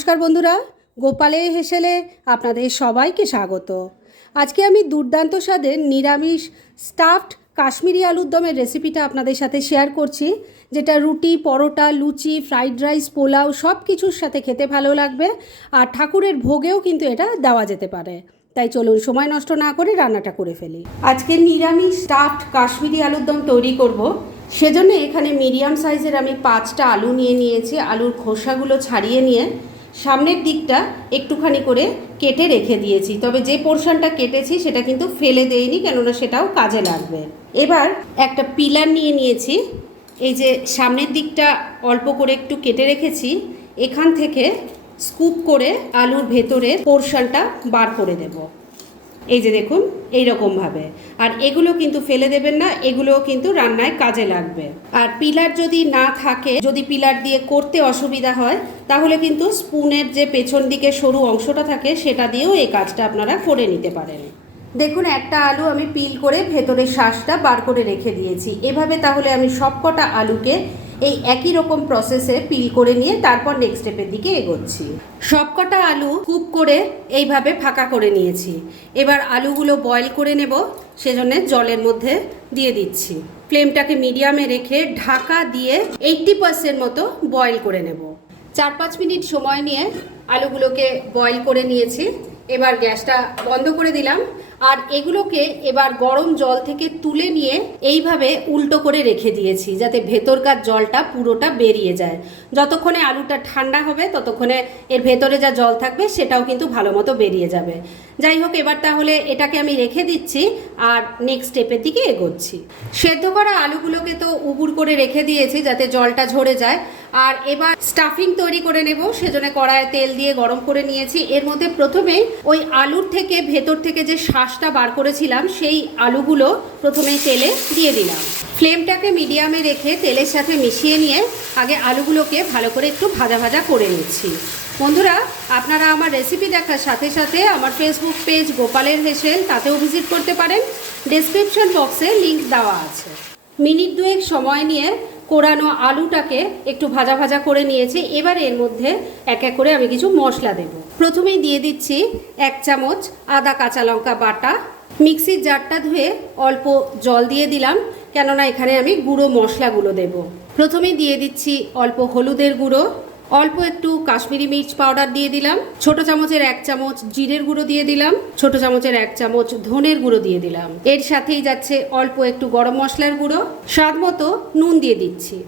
নমস্কার বন্ধুরা, গোপালে হেসেলে আপনাদের সবাইকে স্বাগত। আজকে আমি দুর্দান্ত স্বাদের নিরামিষ স্টাফড কাশ্মীরি আলুর দমের রেসিপিটা আপনাদের সাথে শেয়ার করছি, যেটা রুটি, পরোটা, লুচি ফ্রাইড রাইস পোলাও সব কিছুর সাথে খেতে ভালো লাগবে আর ঠাকুরের ভোগেও কিন্তু এটা দেওয়া যেতে পারে। তাই চলুন সময় নষ্ট না করে রান্নাটা করে ফেলি। আজকে নিরামিষ স্টাফড কাশ্মীরি আলুর দম তৈরি করব। সেজন্য এখানে মিডিয়াম সাইজের আমি পাঁচটা আলু নিয়ে নিয়েছি। আলুর খোসাগুলো ছাড়িয়ে নিয়ে সামনের দিকটা একটুখানি করে কেটে রেখে দিয়েছি। তবে যে পোর্শনটা কেটেছি, সেটা কিন্তু ফেলে দেইনি, কেননা সেটাও কাজে লাগবে। এবার একটা পিলার নিয়ে নিয়েছি। এই যে সামনের দিকটা অল্প করে একটু কেটে রেখেছি, এখান থেকে স্কুপ করে আলুর ভেতরের পোর্শনটা বার করে দেব। এই যে দেখুন এই রকমভাবে আর এগুলো কিন্তু ফেলে দেবেন না, এগুলোও কিন্তু রান্নায় কাজে লাগবে। আর পিলার যদি না থাকে, যদি পিলার দিয়ে করতে অসুবিধা হয়, তাহলে কিন্তু স্পুনের যে পেছন দিকে সরু অংশটা থাকে, সেটা দিয়েও এই কাজটা আপনারা করে নিতে পারেন। দেখুন, একটা আলু আমি পিল করে ভেতরের শ্বাসটা বার করে রেখে দিয়েছি। এভাবে তাহলে আমি সবকটা আলুকে এই একই রকম প্রসেসে পিল করে নিয়ে তারপর নেক্সট স্টেপের দিকে এগোচ্ছি। সবকটা আলু কুক করে এইভাবে ফাঁকা করে নিয়েছি। এবার আলুগুলো বয়েল করে নেব, সেজন্য জলের মধ্যে দিয়ে দিচ্ছি। ফ্লেমটাকে মিডিয়ামে রেখে ঢাকা দিয়ে এইটটি পার্সেন্ট মতো বয়েল করে নেব। চার পাঁচ মিনিট সময় নিয়ে আলুগুলোকে বয়েল করে নিয়েছি। এবার গ্যাসটা বন্ধ করে দিলাম। আর এগুলোকে এবার গরম জল থেকে তুলে নিয়ে এইভাবে উল্টো করে রেখে দিয়েছি, যাতে ভেতরকার জলটা পুরোটা বেরিয়ে যায়। যতক্ষণে আলুটা ঠান্ডা হবে, ততক্ষণে এর ভেতরে যা জল থাকবে, সেটাও কিন্তু ভালো মতো বেরিয়ে যাবে। যাই হোক, এবার তাহলে এটাকে আমি রেখে দিচ্ছি আর নেক্সট স্টেপের দিকে এগোচ্ছি। সেদ্ধ করা আলুগুলোকে তো উবুর করে রেখে দিয়েছি, যাতে জলটা ঝরে যায়। আর এবার স্টাফিং তৈরি করে নেব, সেজন্য কড়াইয়ে তেল দিয়ে গরম করে নিয়েছি। এর মধ্যে প্রথমেই ওই আলুর থেকে ভেতর থেকে যে শ্বাসটা বার করেছিলাম, সেই আলুগুলো প্রথমে তেলে দিয়ে দিলাম। ফ্লেমটাকে মিডিয়ামে রেখে তেলের সাথে মিশিয়ে নিয়ে আগে আলুগুলোকে ভালো করে একটু ভাজা ভাজা করে নিচ্ছি। বন্ধুরা, আপনারা আমার রেসিপি দেখার সাথে সাথে আমার ফেসবুক পেজ গোপালের হেসেল তাতেও ভিজিট করতে পারেন। ডেসক্রিপশন বক্সে লিংক দেওয়া আছে। মিনিট দুয়েক সময় নিয়ে কোরানো আলুটাকে একটু ভাজা ভাজা করে নিয়েছি। এবার এর মধ্যে এক এক করে আমি কিছু মশলা দেব। প্রথমেই দিয়ে দিচ্ছি এক চামচ আদা কাঁচা লঙ্কা বাটা। মিক্সির জারটা ধুয়ে অল্প জল দিয়ে দিলাম, কেননা এখানে আমি গুঁড়ো মশলাগুলো দেব। প্রথমে দিয়ে দিচ্ছি অল্প হলুদের গুঁড়ো। অল্প একটু কাশ্মীরি মির্চ পাউডার দিয়ে দিলাম, ছোট চামচের এক চামচ জিরের গুঁড়ো দিয়ে দিলাম, ছোট চামচের এক চামচ ধনের গুঁড়ো দিয়ে দিলাম। এর সাথেই যাচ্ছে অল্প একটু গরম মশলার গুঁড়ো, স্বাদ মতো নুন দিয়ে দিচ্ছি।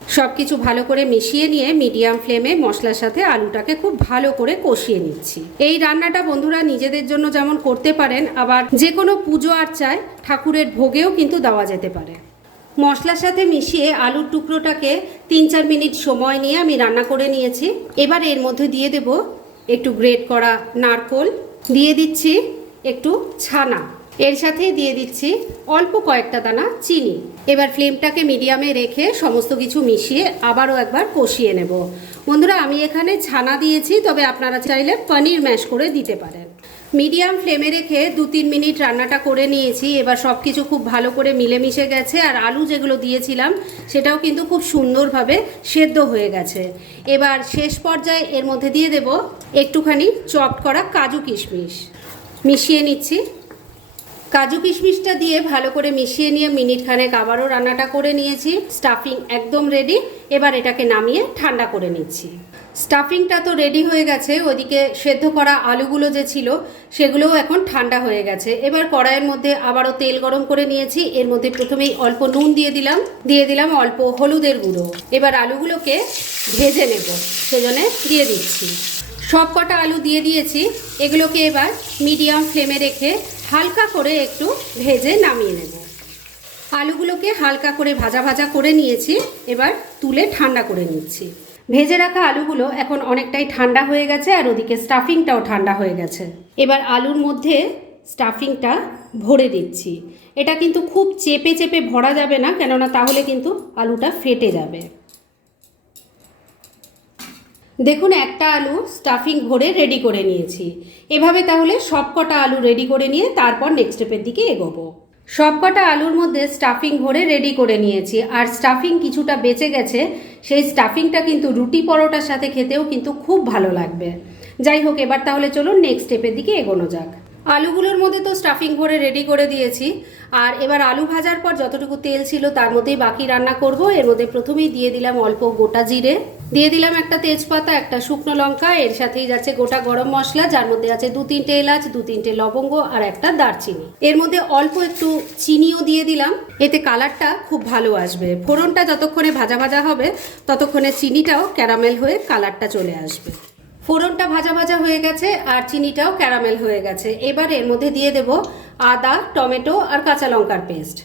সব কিছু ভালো করে মিশিয়ে নিয়ে মিডিয়াম ফ্লেমে মশলার সাথে আলুটাকে খুব ভালো করে কষিয়ে নিচ্ছি। এই রান্নাটা বন্ধুরা নিজেদের জন্য যেমন করতে পারেন, আবার যে কোনো পুজো আর্চায় ঠাকুরের ভোগেও কিন্তু দেওয়া যেতে পারে। মশলার সাথে মিশিয়ে আলুর টুকরোটাকে তিন চার মিনিট সময় নিয়ে আমি রান্না করে নিয়েছি। এবার এর মধ্যে দিয়ে দেব একটু গ্রেট করা নারকোল, দিয়ে দিচ্ছি একটু ছানা। এর সাথে দিয়ে দিচ্ছি অল্প কয়েকটা দানা চিনি। এবার ফ্লেমটাকে মিডিয়ামে রেখে সমস্ত কিছু মিশিয়ে আবারও একবার কষিয়ে নেব। বন্ধুরা, আমি এখানে ছানা দিয়েছি, তবে আপনারা চাইলে পনির ম্যাশ করে দিতে পারেন। মিডিয়াম ফ্লেমে রেখে দু তিন মিনিট রান্নাটা করে নিয়েছি। এবার সব কিছু খুব ভালো করে মিলেমিশে গেছে আর আলু যেগুলো দিয়েছিলাম, সেটাও কিন্তু খুব সুন্দরভাবে সেদ্ধ হয়ে গেছে। এবার শেষ পর্যায়ে এর মধ্যে দিয়ে দেব একটুখানি চপ করা কাজু কিশমিশ। মিশিয়ে নিচ্ছি। কাজু কিশমিশটা দিয়ে ভালো করে মিশিয়ে নিয়ে মিনিট খানেক আবারও রান্নাটা করে নিয়েছি। স্টাফিং একদম রেডি এবার এটাকে নামিয়ে ঠান্ডা করে নিচ্ছি। স্টাফিংটা তো রেডি হয়ে গেছে। ওদিকে সেদ্ধ করা আলুগুলো যে ছিল, সেগুলোও এখন ঠান্ডা হয়ে গেছে। এবার কড়াইয়ের মধ্যে আবারও তেল গরম করে নিয়েছি। এর মধ্যে প্রথমেই অল্প নুন দিয়ে দিলাম। দিয়ে দিলাম অল্প হলুদের গুঁড়ো। এবার আলুগুলোকে ভেজে নেব। সেজন্য দিয়ে দিচ্ছি। সব কটা আলু দিয়ে দিয়েছি। এগুলোকে এবার মিডিয়াম ফ্লেমে রেখে হালকা করে একটু ভেজে নামিয়ে নেব। আলুগুলোকে হালকা করে ভাজা ভাজা করে নিয়েছি, এবার তুলে ঠান্ডা করে নিচ্ছি। ভেজে রাখা আলুগুলো এখন অনেকটাই ঠান্ডা হয়ে গেছে আর ওদিকে স্টাফিংটাও ঠান্ডা হয়ে গেছে। এবার আলুর মধ্যে স্টাফিংটা ভরে দিচ্ছি। এটা কিন্তু খুব চেপে চেপে ভরা যাবে না, কেননা তাহলে কিন্তু আলুটা ফেটে যাবে। দেখুন, একটা আলু স্টাফিং ভরে রেডি করে নিয়েছি। এভাবে তাহলে সবকটা আলু রেডি করে নিয়ে তারপর নেক্সট স্টেপের দিকে এগোবো। সবকটা আলুর মধ্যে স্টাফিং ভরে রেডি করে নিয়েছি। আর স্টাফিং কিছুটা বেঁচে গেছে, সেই স্টাফিংটা কিন্তু রুটি পরোটার সাথে খেতেও কিন্তু খুব ভালো লাগবে। যাই হোক, এবার তাহলে চলুন নেক্সট স্টেপের দিকে এগোনো যাক। আলুগুলোর মধ্যে তো স্টাফিং ভরে রেডি করে দিয়েছি। আর এবার আলু ভাজার পর যতটুকু তেল ছিল তার মধ্যেই বাকি রান্না করব। এর মধ্যে প্রথমেই দিয়ে দিলাম অল্প গোটা জিরে। দিয়ে দিলাম একটা তেজপাতা, একটা শুকনো লঙ্কা, এর সাথেই যাচ্ছে গোটা গরম মশলা, যার মধ্যে আছে দু তিনটে এলাচ, দু তিনটে লবঙ্গ আর একটা দারচিনি। এর মধ্যে অল্প একটু চিনিও দিয়ে দিলাম। এতে কালারটা খুব ভালো আসবে। ফোড়নটা যতক্ষণে ভাজা ভাজা হবে, ততক্ষণে চিনিটাও ক্যারামেল হয়ে কালারটা চলে আসবে। ফোড়নটা ভাজা ভাজা হয়ে গেছে আর চিনিটাও ক্যারামেল হয়ে গেছে। এবার এর মধ্যে দিয়ে দেব আদা, টমেটো আর কাঁচা লঙ্কার পেস্ট।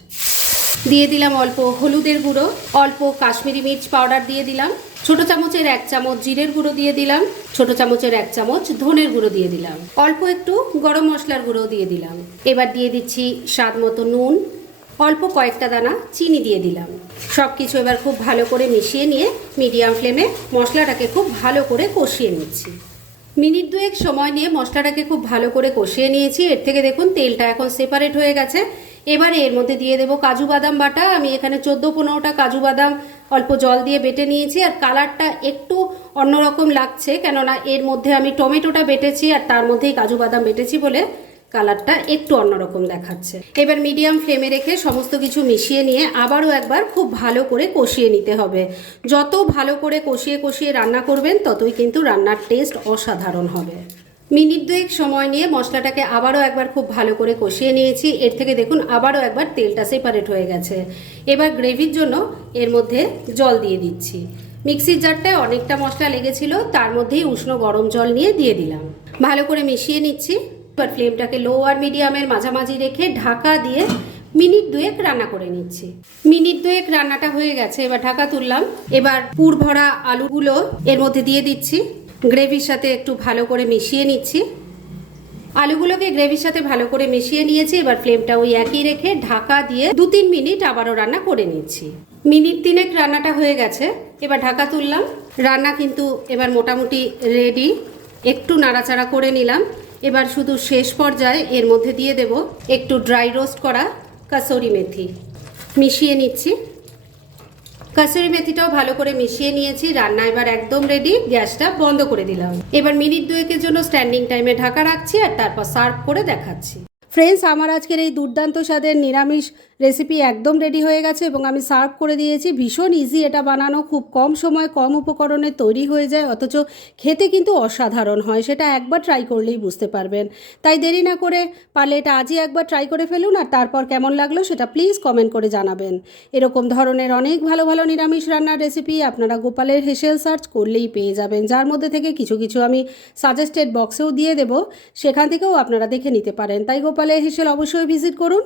দিয়ে দিলাম অল্প হলুদের গুঁড়ো, অল্প কাশ্মীরি মির্চ পাউডার দিয়ে দিলাম, ছোট চামচের এক চামচ জিরের গুঁড়ো দিয়ে দিলাম, ছোট চামচের এক চামচ ধনের গুঁড়ো দিয়ে দিলাম। অল্প একটু গরম মশলার গুঁড়ো দিয়ে দিলাম। এবার দিয়ে দিচ্ছি স্বাদ মতো নুন অল্প কয়েকটা দানা চিনি দিয়ে দিলাম। সব কিছু এবার খুব ভালো করে মিশিয়ে নিয়ে মিডিয়াম ফ্লেমে মশলাটাকে খুব ভালো করে কষিয়ে নিচ্ছি। মিনিট দুয়েক সময় নিয়ে মশলাটাকে খুব ভালো করে কষিয়ে নিয়েছি। এর থেকে দেখুন তেলটা এখন সেপারেট হয়ে গেছে। এবারে এর মধ্যে দিয়ে দেবো কাজু বাদাম বাটা। আমি এখানে চোদ্দ পনেরোটা কাজু বাদাম অল্প জল দিয়ে বেটে নিয়েছি। আর কালারটা একটু অন্যরকম লাগছে, কেননা এর মধ্যে আমি টমেটোটা বেটেছি আর তার মধ্যেই কাজু বাদাম বেটেছি বলে কালারটা একটু অন্যরকম দেখাচ্ছে। এবার মিডিয়াম ফ্লেমে রেখে সমস্ত কিছু মিশিয়ে নিয়ে আবারও একবার খুব ভালো করে কষিয়ে নিতে হবে। যত ভালো করে কষিয়ে কষিয়ে রান্না করবেন, ততই কিন্তু রান্নার টেস্ট অসাধারণ হবে। মিনিট দুয়েক সময় নিয়ে মশলাটাকে আবারও একবার খুব ভালো করে কষিয়ে নিয়েছি। এর থেকে দেখুন আবারও একবার তেলটা সেপারেট হয়ে গেছে। এবার গ্রেভির জন্য এর মধ্যে জল দিয়ে দিচ্ছি। মিক্সির জারটায় অনেকটা মশলা লেগেছিল, তার মধ্যেই উষ্ণ গরম জল নিয়ে দিয়ে দিলাম। ভালো করে মিশিয়ে নিচ্ছি। এবার ফ্লেমটাকে লো আর মিডিয়ামের মাঝামাঝি রেখে ঢাকা দিয়ে মিনিট দুয়েক রান্না করে নিচ্ছি। মিনিট দুয়েক রান্নাটা হয়ে গেছে, এবার ঢাকা তুললাম। এবার পুর ভরা আলুগুলো এর মধ্যে দিয়ে দিচ্ছি। গ্রেভির সাথে একটু ভালো করে মিশিয়ে নিচ্ছি। আলুগুলোকে গ্রেভির সাথে ভালো করে মিশিয়ে নিয়েছি, এবার ফ্লেমটা ওই একই রেখে ঢাকা দিয়ে দু তিন মিনিট আবারও রান্না করে নিচ্ছি। মিনিট তিনেক রান্নাটা হয়ে গেছে, এবার ঢাকা তুললাম। রান্না কিন্তু এবার মোটামুটি রেডি একটু নাড়াচাড়া করে নিলাম। এবার শুধু শেষ পর্যায়ে এর মধ্যে দিয়ে দেব একটু ড্রাই রোস্ট করা কাসরি মেথি। মিশিয়ে নিচ্ছি। কাসুরি মেথিটাও ভালো করে মিশিয়ে নিয়েছি, রান্না এবার একদম রেডি গ্যাসটা বন্ধ করে দিলাম। এবার মিনিট দুয়েকের জন্য স্ট্যান্ডিং টাইমে ঢাকা রাখছি আর তারপর সার্ভ করে দেখাচ্ছি। ফ্রেন্ডস আমার আজকের এই দুর্দান্ত স্বাদের নিরামিষ রেসিপি একদম রেডি হয়ে গেছে এবং আমি সার্ভ করে দিয়েছি। ভীষণ ইজি এটা বানানো, খুব কম সময় কম উপকরণে তৈরি হয়ে যায়, অথচ খেতে কিন্তু অসাধারণ হয়, সেটা একবার ট্রাই করলেই বুঝতে পারবেন। তাই দেরি না করে পারলে এটা আজই একবার ট্রাই করে ফেলুন আর তারপর কেমন লাগল সেটা প্লিজ কমেন্ট করে জানাবেন। এরকম ধরনের অনেক ভালো ভালো নিরামিষ রান্নার রেসিপি আপনারা গোপালের হেসেল সার্চ করলেই পেয়ে যাবেন, যার মধ্যে থেকে কিছু কিছু আমি সাজেস্টেড বক্সেও দিয়ে দেব, সেখান থেকেও আপনারা দেখে নিতে পারেন। তাই গোপালের হেসেল অবশ্যই ভিজিট করুন।